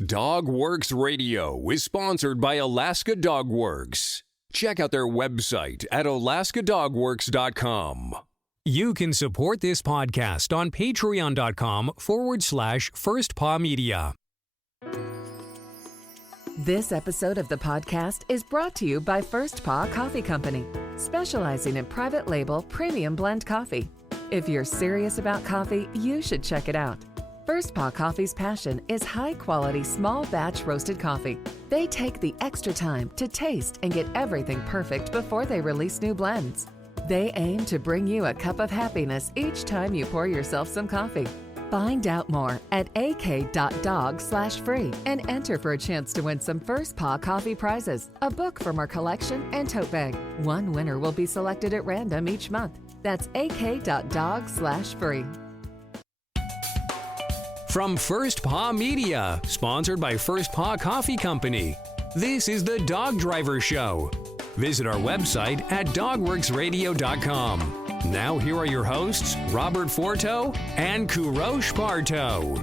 Dogworks Radio is sponsored by Alaska Dogworks. Check out their website at alaskadogworks.com. You can support this podcast on patreon.com/firstpawmedia. This episode of the podcast is brought to you by First Paw Coffee Company, specializing in private label premium blend coffee. If you're serious about coffee, you should check it out. First Paw Coffee's passion is high-quality, small-batch roasted coffee. They take the extra time to taste and get everything perfect before they release new blends. They aim to bring you a cup of happiness each time you pour yourself some coffee. Find out more at ak.dog/free and enter for a chance to win some First Paw Coffee prizes, a book from our collection, and tote bag. One winner will be selected at random each month. That's ak.dog/free. From First Paw Media, sponsored by First Paw Coffee Company, this is the Dog Driver Show. Visit our website at dogworksradio.com. Now here are your hosts, Robert Forto and Kourosh Partow.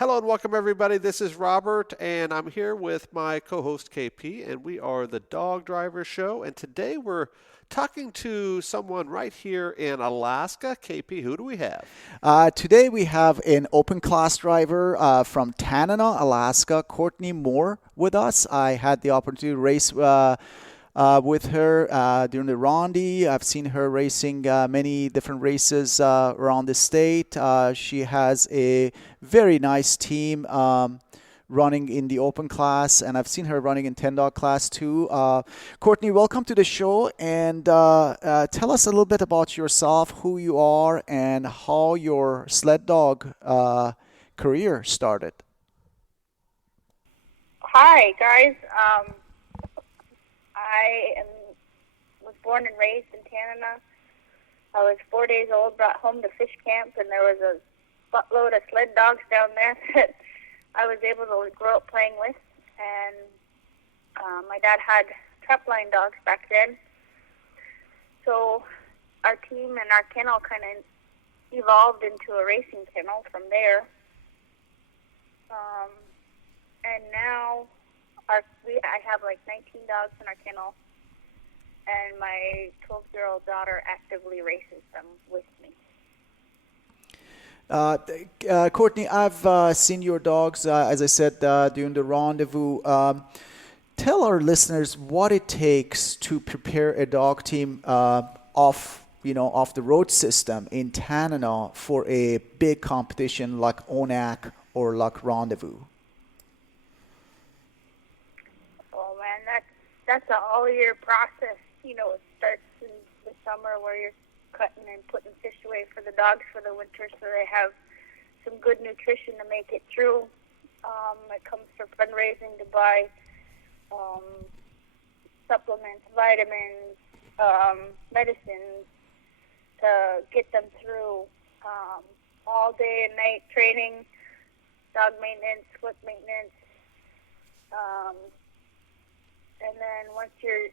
Hello and welcome everybody. This is Robert and I'm here with my co-host KP and we are the Dog Driver Show, and today we're talking to someone right here in Alaska. KP, who do we have? Today we have an open class driver from Tanana, Alaska, Courtney Moore, with us. I had the opportunity to race with her during the Ronde. I've seen her racing many different races around the state. She has a very nice team running in the open class, and I've seen her running in 10-dog class too. Courtney, welcome to the show, and tell us a little bit about yourself, who you are, and how your sled dog career started. Hi, guys. I was born and raised in Tanana. I was 4 days old, brought home to fish camp, and there was a buttload of sled dogs down there that I was able to grow up playing with. And my dad had trapline dogs back then. So our team and our kennel kind of evolved into a racing kennel from there. And now I have like 19 dogs in our kennel, and my 12-year-old daughter actively races them with me. Courtney, I've seen your dogs, as I said, during the rendezvous. Tell our listeners what it takes to prepare a dog team off the road system in Tanana for a big competition like ONAC or like Rendezvous. Oh man, that's an all-year process. It starts in the summer where you're cutting and putting fish away for the dogs for the winter so they have some good nutrition to make it through. It comes from fundraising to buy supplements, vitamins, medicines to get them through all day and night training, dog maintenance, foot maintenance. And then once you're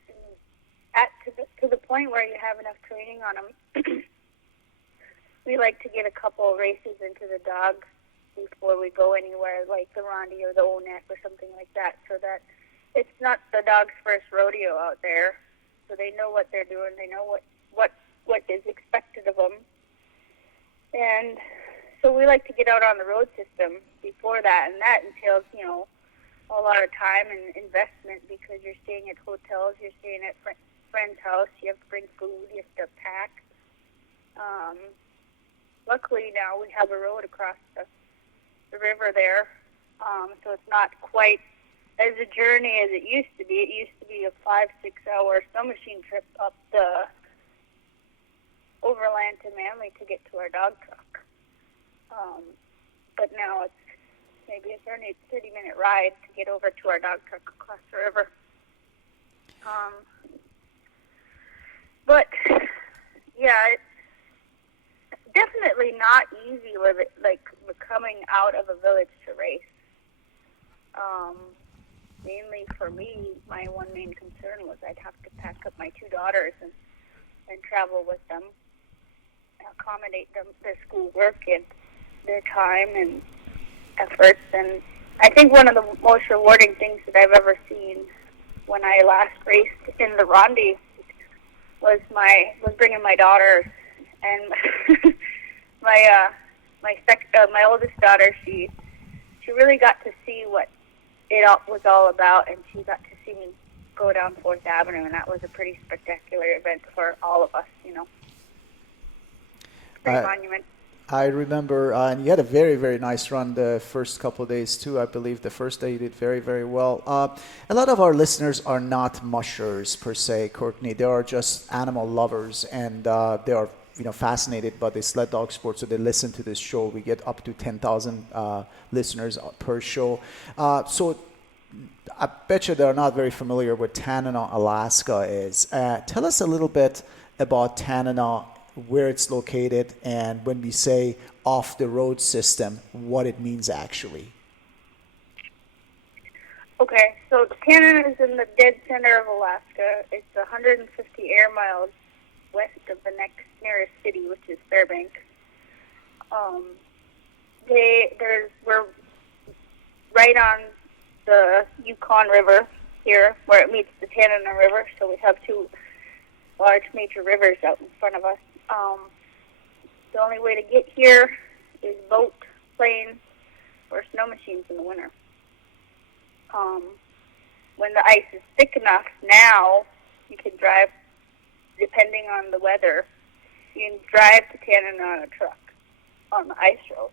to the point where you have enough training on them, we like to get a couple of races into the dogs before we go anywhere, like the Ronde or the ONAC or something like that, so that it's not the dog's first rodeo out there. So they know what they're doing. They know what is expected of them. And so we like to get out on the road system before that, and that entails, a lot of time and investment because you're staying at hotels, you're staying at friend's house, you have to bring food, you have to pack. Luckily now we have a road across the river there, so it's not quite as a journey as it used to be. It used to be a 5-6 hour snow machine trip up the overland to Manly to get to our dog truck. But now it's maybe a 30-minute ride to get over to our dog truck across the river. But yeah, it's definitely not easy coming out of a village to race. Mainly for me, my one main concern was I'd have to pack up my two daughters and travel with them, accommodate them their school work, and their time and efforts. And I think one of the most rewarding things that I've ever seen when I last raced in the Ronde was bringing my daughter, and my oldest daughter. She really got to see what it was all about, and she got to see me go down 4th Avenue, and that was a pretty spectacular event for all of us, Pretty monument. I remember, and you had a very, very nice run the first couple of days too. I believe the first day you did very, very well. A lot of our listeners are not mushers per se, Courtney. They are just animal lovers, and they are fascinated by the sled dog sport. So they listen to this show. We get up to 10,000 listeners per show. So I bet you they're not very familiar with Tanana, Alaska is. Tell us a little bit about Tanana, where it's located, and when we say off-the-road system, what it means actually. Okay, so Tanana is in the dead center of Alaska. It's 150 air miles west of the next nearest city, which is Fairbanks. We're right on the Yukon River here, where it meets the Tanana River, so we have two large major rivers out in front of us. The only way to get here is boat, plane, or snow machines in the winter. When the ice is thick enough now, you can drive, depending on the weather, you can drive to Tanana on a truck on the ice road.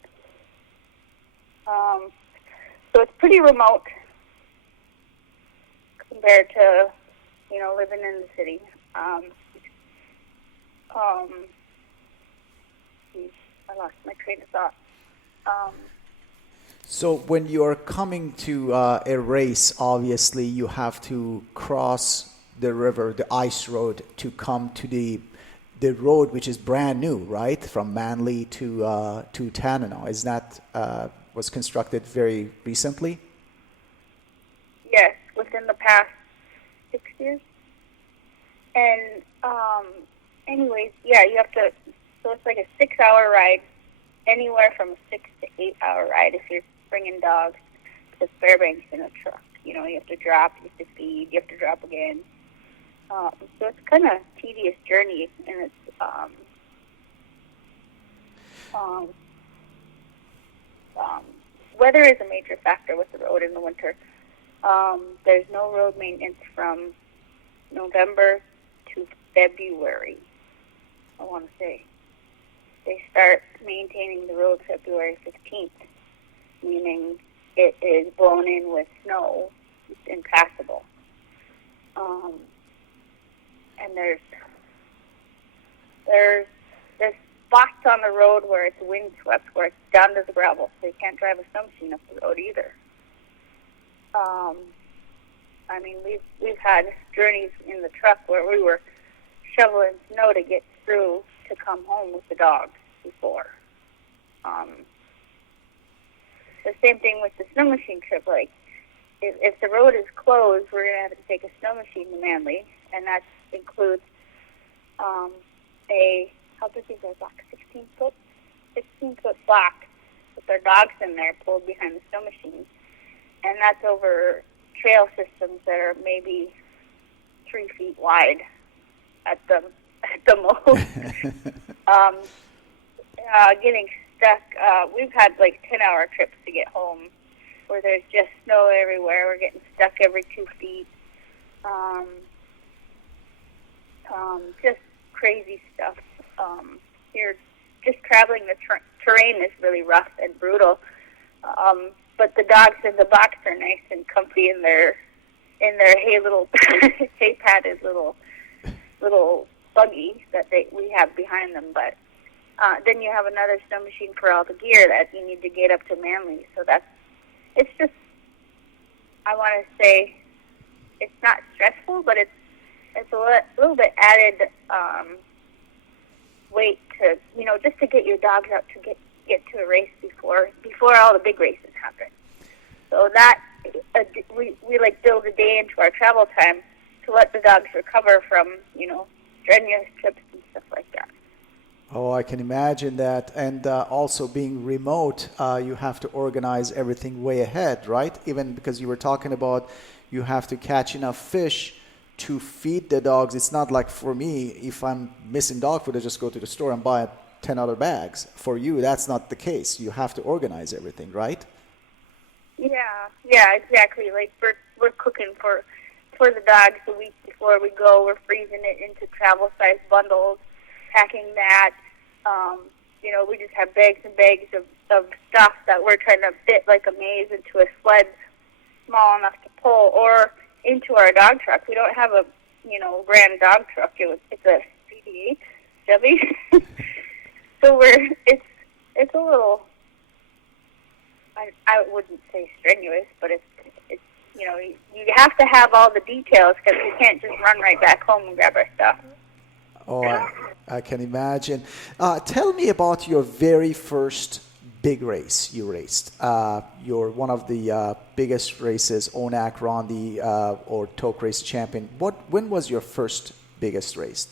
So it's pretty remote compared to, living in the city. I lost my train of thought. So when you're coming to a race, obviously you have to cross the river, the ice road, to come to the road, which is brand new, right? From Manly to Tanana. Is that was constructed very recently? Yes, within the past 6 years. And anyways, yeah, you have to. So it's like a 6-hour ride, anywhere from a 6 to 8 hour ride if you're bringing dogs to Fairbanks in a truck. You have to drop, you have to feed, you have to drop again. So it's kind of a tedious journey, and it's weather is a major factor with the road in the winter. There's no road maintenance from November to February, I want to say. They start maintaining the road February 15th, meaning it is blown in with snow. It's impassable. And there's spots on the road where it's windswept, where it's down to the gravel, so you can't drive a snow machine up the road either. I mean, we've had journeys in the truck where we were shoveling snow to get through to come home with the dogs before. The same thing with the snow machine trip. Like, if the road is closed, we're going to have to take a snow machine to Manly, and that includes how big is our block? 16-foot block with our dogs in there pulled behind the snow machine. And that's over trail systems that are maybe 3 feet wide at the most. Getting stuck, we've had like 10-hour trips to get home where there's just snow everywhere. We're getting stuck every 2 feet. Just crazy stuff. You're just traveling the terrain is really rough and brutal. But the dogs in the box are nice and comfy in their hay padded little buggy that we have behind them. But then you have another snow machine for all the gear that you need to get up to Manly. So it's just, I want to say, it's not stressful, but it's a little bit added weight to, just to get your dogs out to get to a race before all the big races happen. So that we like build a day into our travel time to let the dogs recover from strenuous trips and stuff like that. Oh, I can imagine that. And also being remote, you have to organize everything way ahead, right? Even because you were talking about you have to catch enough fish to feed the dogs. It's not like for me, if I'm missing dog food, I just go to the store and buy 10 other bags. For you, that's not the case. You have to organize everything, right? Yeah, exactly. Like we're cooking for the dogs the week before we go. We're freezing it into travel size bundles, packing that. We just have bags and bags of stuff that we're trying to fit like a maze into a sled small enough to pull or into our dog truck. We don't have a grand dog truck. It's a CD8 Chevy. So it's a little, I wouldn't say strenuous, but it's you have to have all the details because you can't just run right back home and grab our stuff. Oh, I can imagine. Tell me about your very first big race you raced. You're one of the biggest races, ONAC, Rondi, or Toke Race champion. When was your first biggest race?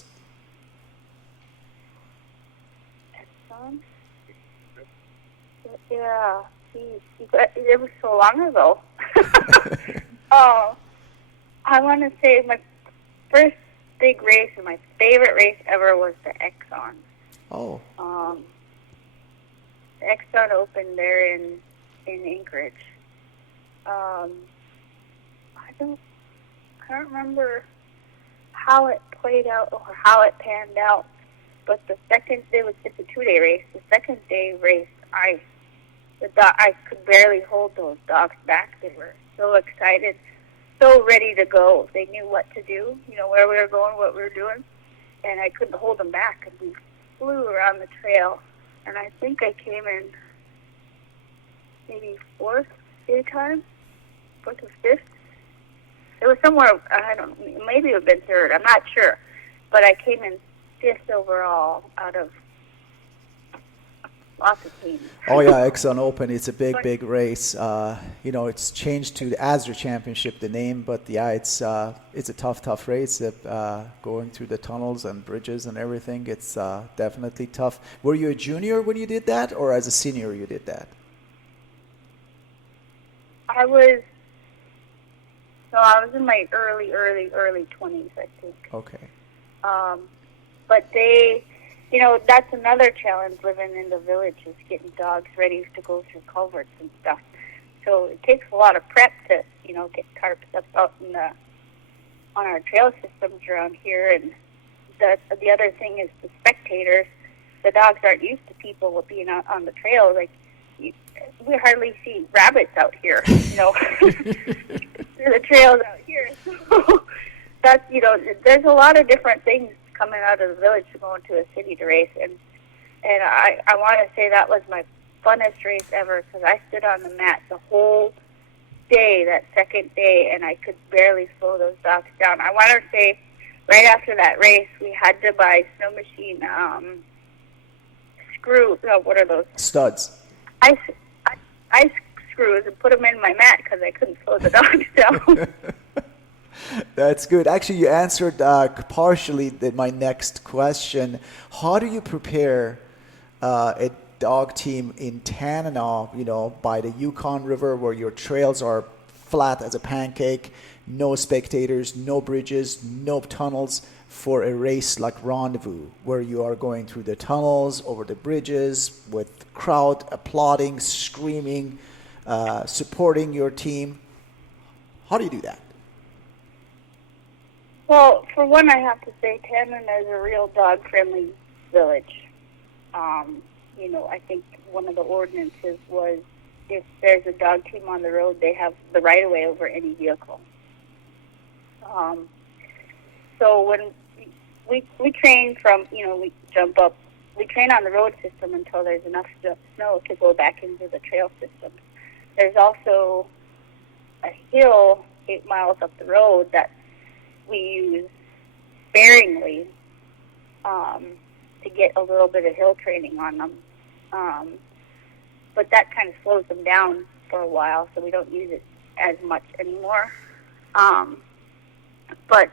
Yeah, geez. It was so long ago. Oh, I want to say my first big race and my favorite race ever was the Exxon. Oh. The Exxon Open there in Anchorage. I don't remember how it played out or how it panned out, but the second day it's a 2-day race. The second day race, I could barely hold those dogs back. They were so excited, so ready to go. They knew what to do, where we were going, what we were doing, and I couldn't hold them back. And we flew around the trail, and I think I came in maybe fourth or fifth. It was somewhere, maybe it would have been third. I'm not sure, but I came in fifth overall out of lots of teams. Oh yeah, Exxon Open. It's a big race. It's changed to the ASRA Championship, the name, but yeah, it's a tough race. Going through the tunnels and bridges and everything, it's definitely tough. Were you a junior when you did that, or as a senior you did that? I was in my early 20s, I think. Okay. But they. That's another challenge living in the village is getting dogs ready to go through culverts and stuff. So it takes a lot of prep to, get tarps up out on our trail systems around here. And the other thing is the spectators. The dogs aren't used to people being out on the trail. Like we hardly see rabbits out here. The trails out here. So that's there's a lot of different things coming out of the village to go into a city to race, and I want to say that was my funnest race ever because I stood on the mat the whole day, that second day, and I could barely slow those dogs down. I want to say right after that race we had to buy snow machine what are those? Studs. Ice screws and put them in my mat because I couldn't slow the dogs down. That's good. Actually, you answered partially my next question. How do you prepare a dog team in Tanana, by the Yukon River where your trails are flat as a pancake, no spectators, no bridges, no tunnels, for a race like Rendezvous, where you are going through the tunnels, over the bridges, with crowd applauding, screaming, supporting your team? How do you do that? Well, for one, I have to say Tanana is a real dog-friendly village. I think one of the ordinances was if there's a dog team on the road, they have the right-of-way over any vehicle. So when we train from, we jump up, we train on the road system until there's enough snow to go back into the trail system. There's also a hill 8 miles up the road that we use sparingly to get a little bit of hill training on them. But that kind of slows them down for a while, so we don't use it as much anymore. But,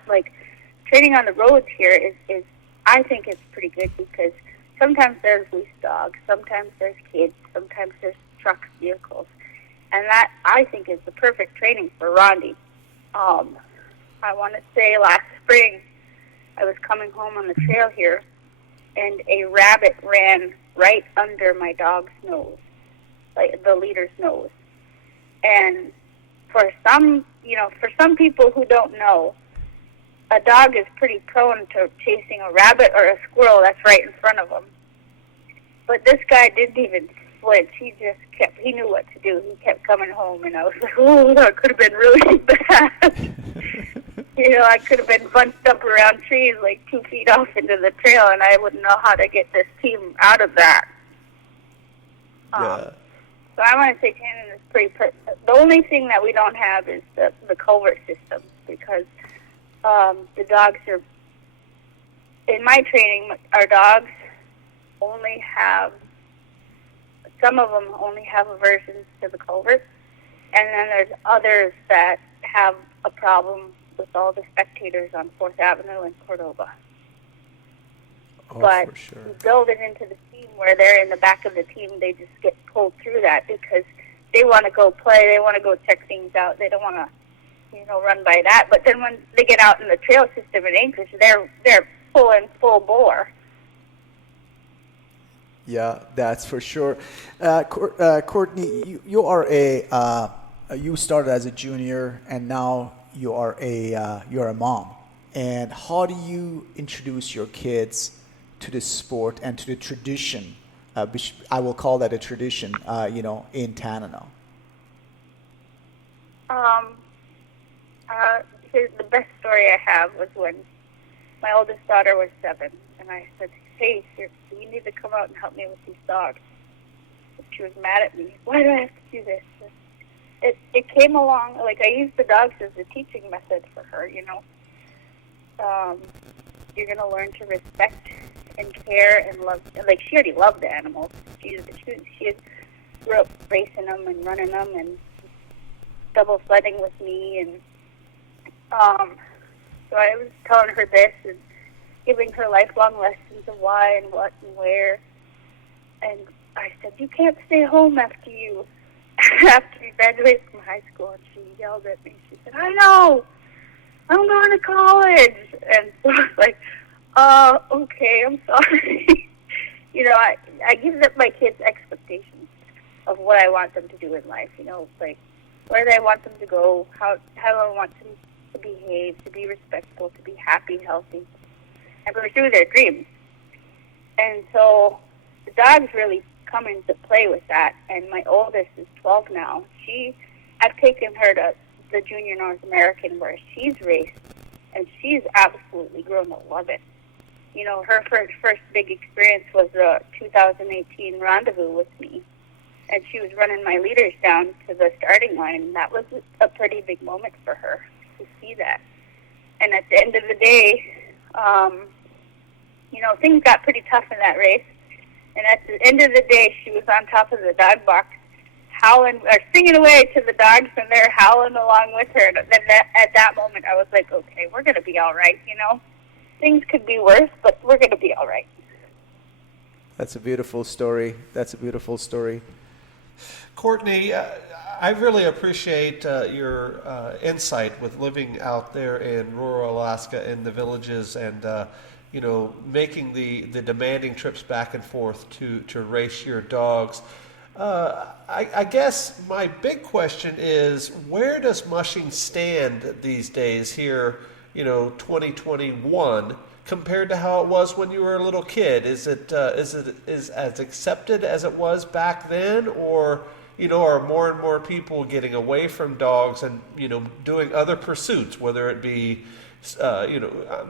training on the roads here is I think it's pretty good because sometimes there's loose dogs, sometimes there's kids, sometimes there's trucks, vehicles. And that, I think, is the perfect training for Rondi. I want to say last spring, I was coming home on the trail here, and a rabbit ran right under my dog's nose, like the leader's nose. And for some people who don't know, a dog is pretty prone to chasing a rabbit or a squirrel that's right in front of him. But this guy didn't even flinch. He knew what to do. He kept coming home, and I was like, oh, that could have been really bad. I could have been bunched up around trees like 2 feet off into the trail, and I wouldn't know how to get this team out of that. So I want to say Tanana is pretty. The only thing that we don't have is the culvert system, because the dogs are. In my training, our dogs only have. Some of them only have aversions to the culvert, and then there's others that have a problem with all the spectators on 4th Avenue and Cordova. But for sure. we build it into the team where they're in the back of the team. They just get pulled through that because they want to go play. They want to go check things out. They don't want to, run by that. But then when they get out in the trail system in Anchorage, they're pulling full bore. Yeah, that's for sure. Courtney, you are you started as a junior, and now you're a mom. And how do you introduce your kids to the sport and to the tradition? Which I will call that a tradition, in Tanana. Here's the best story I have was when my oldest daughter was 7, and I said, hey, you need to come out and help me with these dogs. And she was mad at me. Why do I have to do this? It came along, like I used the dogs as a teaching method for her, You're going to learn to respect and care and love. Like, she already loved the animals. She grew up racing them and running them and double sledding with me. And so I was telling her this and giving her lifelong lessons of why and what and where. And I said, you can't stay home after you graduate from high school. And she yelled at me. She said, I know. I'm going to college. And so I was like, okay, I'm sorry. I give my kids expectations of what I want them to do in life, like where do I want them to go, how do I want them to behave, to be respectful, to be happy, healthy, and pursue their dreams. And so the dogs really come into play with that. And my oldest is 12 now. I've taken her to the Junior North American where she's raced, and she's absolutely grown to love it. Her first big experience was the 2018 Rendezvous with me, and she was running my leaders down to the starting line. That was a pretty big moment for her to see that. And at the end of the day, things got pretty tough in that race. And at the end of the day, she was on top of the dog box, howling or singing away to the dogs, and they're howling along with her. And then at that moment, I was like, okay, we're going to be all right, Things could be worse, but we're going to be all right. That's a beautiful story. Courtney, I really appreciate your insight with living out there in rural Alaska in the villages and, making the demanding trips back and forth to race your dogs. I guess my big question is, where does mushing stand these days here, 2021, compared to how it was when you were a little kid? Is it as accepted as it was back then, or are more and more people getting away from dogs and doing other pursuits, whether it be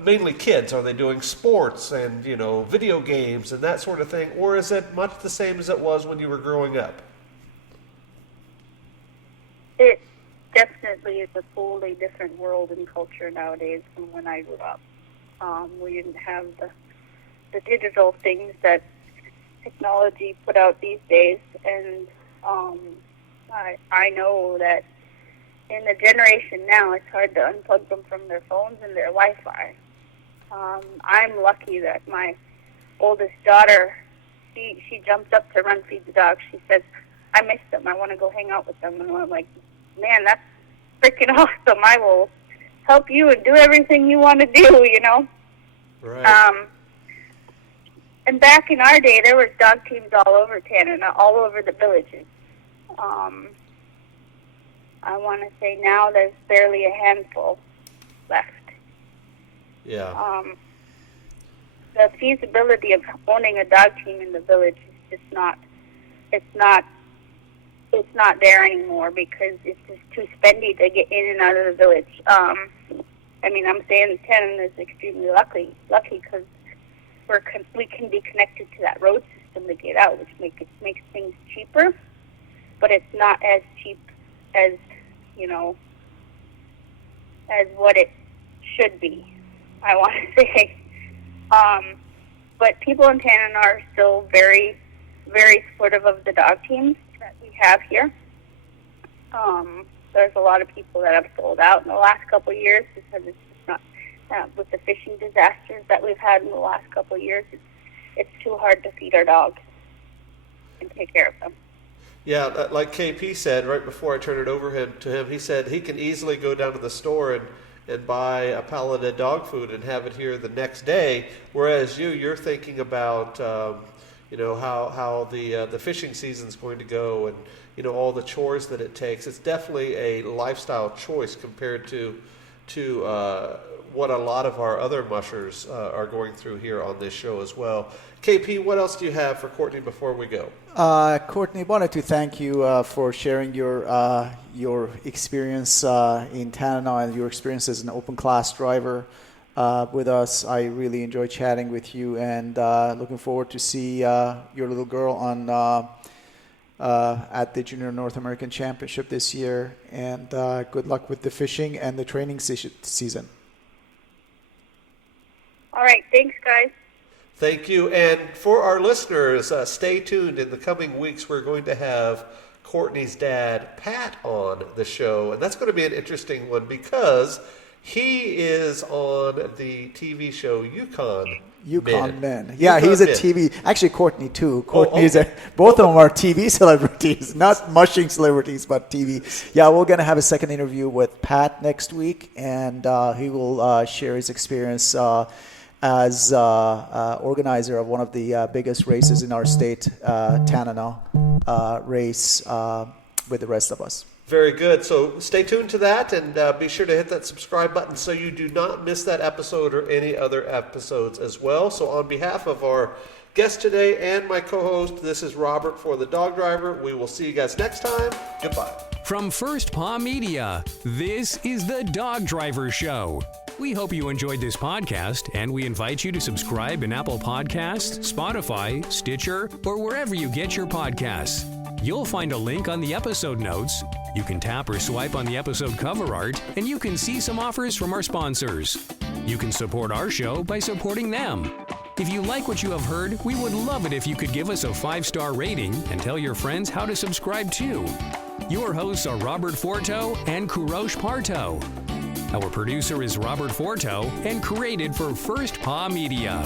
mainly kids? Are they doing sports and video games and that sort of thing, or is it much the same as it was when you were growing up? It definitely is a totally different world and culture nowadays from when I grew up. We didn't have the digital things that technology put out these days, and I know that in the generation now, it's hard to unplug them from their phones and their Wi-Fi. I'm lucky that my oldest daughter she jumps up to run feed the dogs. She says, I miss them. I want to go hang out with them. And I'm like, man, that's freaking awesome. I will help you and do everything you want to do, you know. Right. And back in our day, there was dog teams all over Tanana, all over the villages. I want to say now there's barely a handful left. Yeah. The feasibility of owning a dog team in the village is just not. It's not there anymore because it's just too spendy to get in and out of the village. I mean, I'm saying Tanana is extremely lucky because we can be connected to that road system to get out, which makes things cheaper, but it's not as cheap as, you know, as what it should be, I want to say. But people in Tanana are still very, very supportive of the dog teams that we have here. There's a lot of people that have sold out in the last couple of years because it's just not, with the fishing disasters that we've had in the last couple of years, it's too hard to feed our dogs and take care of them. Yeah, like KP said right before I turned it over to him, he said he can easily go down to the store and buy a pallet of dog food and have it here the next day, whereas you're thinking about you know, how the fishing season's going to go and, you know, all the chores that it takes. It's definitely a lifestyle choice compared to what a lot of our other mushers are going through here on this show as well. KP, what else do you have for Courtney before we go? Courtney, wanted to thank you for sharing your experience in Tanana and your experience as an open class driver with us. I really enjoyed chatting with you and looking forward to see your little girl on at the Junior North American Championship this year. And good luck with the fishing and the training season. All right, thanks, guys. Thank you. And for our listeners, stay tuned. In the coming weeks, we're going to have Courtney's dad, Pat, on the show. And that's going to be an interesting one because he is on the TV show Yukon Men. Yeah, Yukon he's a Men. TV. Actually, Courtney too. Courtney is both of them are TV celebrities, not mushing celebrities, but TV. Yeah, we're gonna have a second interview with Pat next week, and he will share his experience as organizer of one of the biggest races in our state, Tanana race, with the rest of us. Very good. So stay tuned to that and be sure to hit that subscribe button so you do not miss that episode or any other episodes as well. So on behalf of our guest today and my co-host, this is Robert for The Dog Driver. We will see you guys next time. Goodbye. From First Paw Media, this is The Dog Driver Show. We hope you enjoyed this podcast, and we invite you to subscribe in Apple Podcasts, Spotify, Stitcher, or wherever you get your podcasts. You'll find a link on the episode notes. You can tap or swipe on the episode cover art, and you can see some offers from our sponsors. You can support our show by supporting them. If you like what you have heard, we would love it if you could give us a 5-star rating and tell your friends how to subscribe too. Your hosts are Robert Forto and Kourosh Partow. Our producer is Robert Forto and created for First Paw Media.